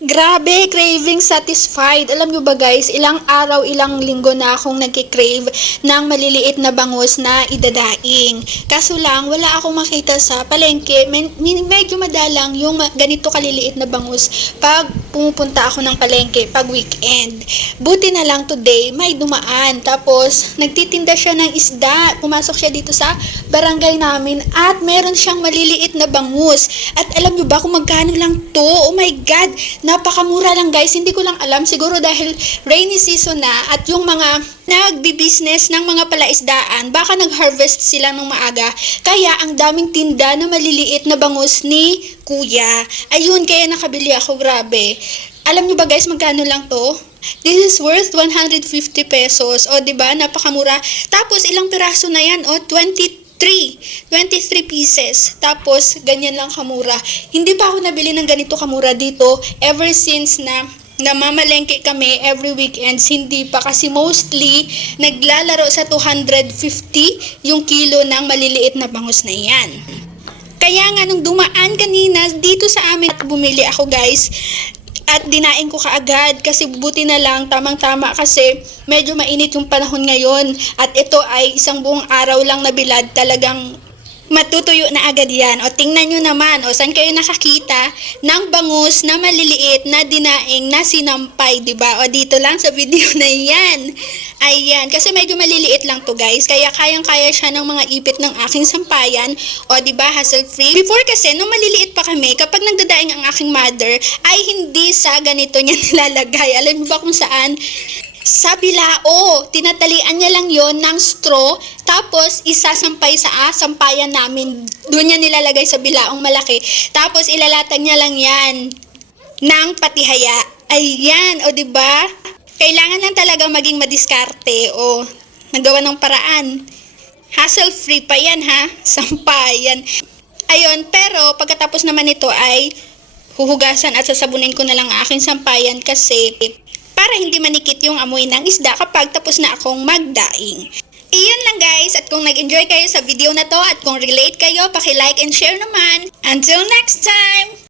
Grabe, craving satisfied. Alam nyo ba guys, ilang araw, ilang linggo na akong nagkikrave ng maliliit na bangus na idadaing. Kaso lang, wala akong makita sa palengke. Medyo madalang yung ganito kaliliit na bangus pag pumupunta ako ng palengke pag weekend. Buti na lang today, may dumaan. Tapos, nagtitinda siya ng isda. Pumasok siya dito sa barangay namin at meron siyang maliliit na bangus. At alam nyo ba kung magkano lang to? Oh my God! Napakamura lang guys, hindi ko lang alam, siguro dahil rainy season na at yung mga nagbi-business ng mga palaisdaan, baka nag-harvest sila ng maaga, kaya ang daming tinda na maliliit na bangus ni kuya. Ayun, kaya nakabili ako, grabe. Alam nyo ba guys, magkano lang to? This is worth 150 pesos. O, diba? Napakamura. Tapos, ilang piraso na yan? O, 23 pieces. Tapos, ganyan lang kamura. Hindi pa ako nabili ng ganito kamura dito ever since na namamalengke kami every weekends. Hindi pa kasi mostly naglalaro sa 250 yung kilo ng maliliit na bangus na yan. Kaya nga nung dumaan kanina dito sa amin at bumili ako guys, at dinain ko kaagad kasi buti na lang, tamang-tama kasi medyo mainit yung panahon ngayon at ito ay isang buong araw lang na bilad, talagang matutuyo na agad yan. O tingnan nyo naman, o saan kayo nakakita ng bangus na maliliit na dinaing na sinampay, diba? O dito lang sa video na yan. Ayan, kasi medyo maliliit lang to guys, kaya kayang-kaya siya ng mga ipit ng aking sampayan. O diba, hassle free. Before kasi, nung maliliit pa kami, kapag nagdadaing ang aking mother, ay hindi sa ganito niya nilalagay. Alam mo ba kung saan? Sa bilao, tinatalian niya lang yon ng straw, tapos isasampay sa sampayan namin. Doon niya nilalagay sa bilaong malaki. Tapos ilalatag niya lang yan ng patihaya. Ayan, o diba? Kailangan lang talaga maging madiskarte o nagawa ng paraan. Hassle free pa yan ha, sampayan. Ayun, pero pagkatapos naman ito ay huhugasan at sasabunin ko na lang ang aking sampayan kasi para hindi manikit yung amoy ng isda kapag tapos na akong magdaing. Iyon lang guys, at kung nag-enjoy kayo sa video na to at kung relate kayo, paki-like and share naman. Until next time!